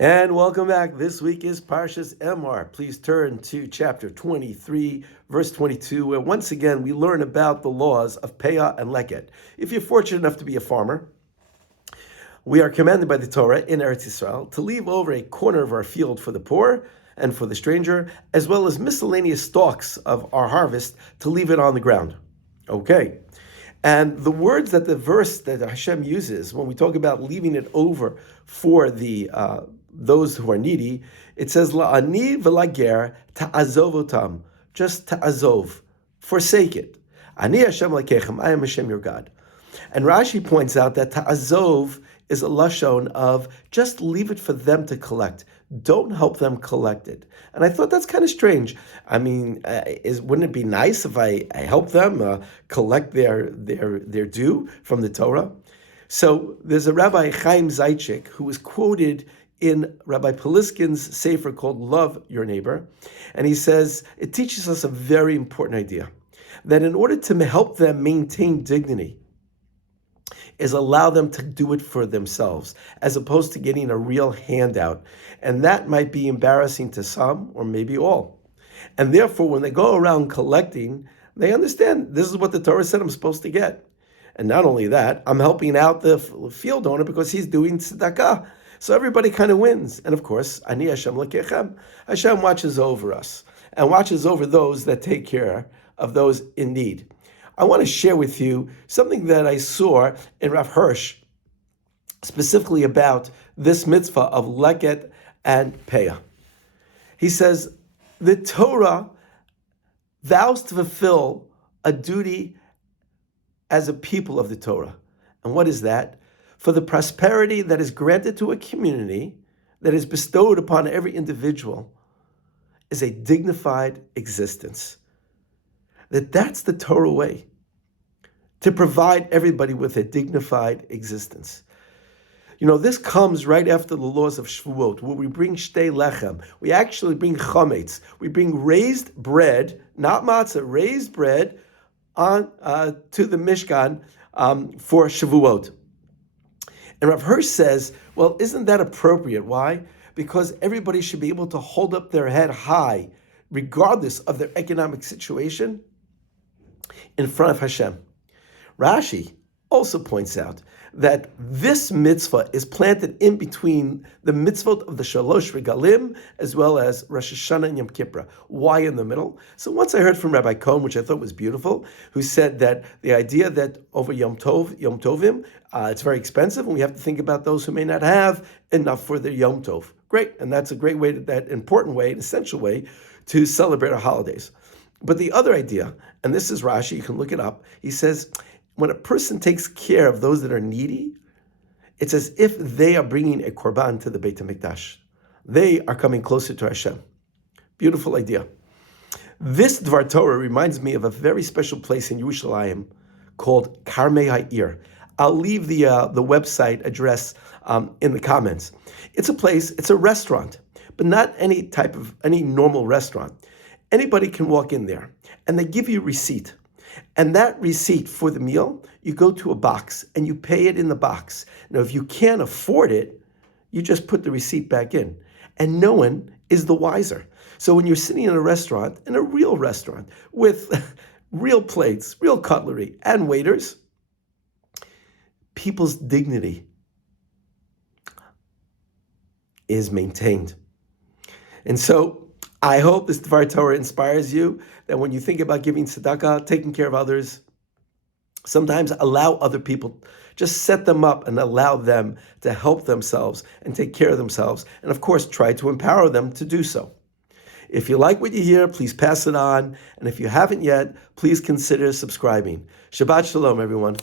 And welcome back. This week is Parshas Emor. Please turn to chapter 23, verse 22, where once again we learn about the laws of Peah and Leket. If you're fortunate enough to be a farmer, we are commanded by the Torah in Eretz Yisrael to leave over a corner of our field for the poor and for the stranger, as well as miscellaneous stalks of our harvest to leave it on the ground. Okay. And the words that the verse that Hashem uses when we talk about leaving it over for the those who are needy, it says la'ani v'lager ta'azovotam, just ta'azov, forsake it. Ani Hashem lekechem, I am Hashem your God. And Rashi points out that ta'azov is a lashon of just leave it for them to collect. Don't help them collect it. And I thought that's kind of strange. I mean, wouldn't it be nice if I help them collect their due from the Torah? So there's a Rabbi Chaim Zaitchik who was quoted in Rabbi Poliskin's sefer called Love Your Neighbor. And he says, it teaches us a very important idea, that in order to help them maintain dignity, is allow them to do it for themselves, as opposed to getting a real handout. And that might be embarrassing to some, or maybe all. And therefore, when they go around collecting, they understand this is what the Torah said I'm supposed to get. And not only that, I'm helping out the field owner because he's doing tzedakah. So everybody kind of wins. And of course, Ani Hashem lekechem, Hashem watches over us and watches over those that take care of those in need. I want to share with you something that I saw in Rav Hirsch, specifically about this mitzvah of leket and peah. He says, the Torah vows to fulfill a duty as a people of the Torah. And what is that? For the prosperity that is granted to a community, that is bestowed upon every individual, is a dignified existence. That's the Torah way, to provide everybody with a dignified existence. You know, this comes right after the laws of Shavuot, where we bring shtei lechem. We actually bring chametz. We bring raised bread, not matzah, raised bread on to the Mishkan for Shavuot. And Rav Hirsch says, well, isn't that appropriate? Why? Because everybody should be able to hold up their head high, regardless of their economic situation, in front of Hashem. Rashi also points out that this mitzvah is planted in between the mitzvot of the Shalosh Regalim as well as Rosh Hashanah and Yom Kippur. Why in the middle? So once I heard from Rabbi Cohen, which I thought was beautiful, who said that the idea that over Yom Tovim, it's very expensive, and we have to think about those who may not have enough for their Yom Tov. Great, and that's a great way, that important way, an essential way to celebrate our holidays. But the other idea, and this is Rashi, you can look it up, he says, when a person takes care of those that are needy, it's as if they are bringing a korban to the Beit HaMikdash. They are coming closer to Hashem. Beautiful idea. This Dvar Torah reminds me of a very special place in Yerushalayim called Karmei Ha'ir. I'll leave the website address in the comments. It's a place, it's a restaurant, but not any normal restaurant. Anybody can walk in there, and they give you a receipt. And that receipt for the meal, you go to a box and you pay it in the box. Now, if you can't afford it, you just put the receipt back in. And no one is the wiser. So when you're sitting in a restaurant, in a real restaurant, with real plates, real cutlery, and waiters, people's dignity is maintained. And so I hope this Dvar Torah inspires you that when you think about giving tzedakah, taking care of others, sometimes allow other people, just set them up and allow them to help themselves and take care of themselves. And of course, try to empower them to do so. If you like what you hear, please pass it on. And if you haven't yet, please consider subscribing. Shabbat Shalom, everyone.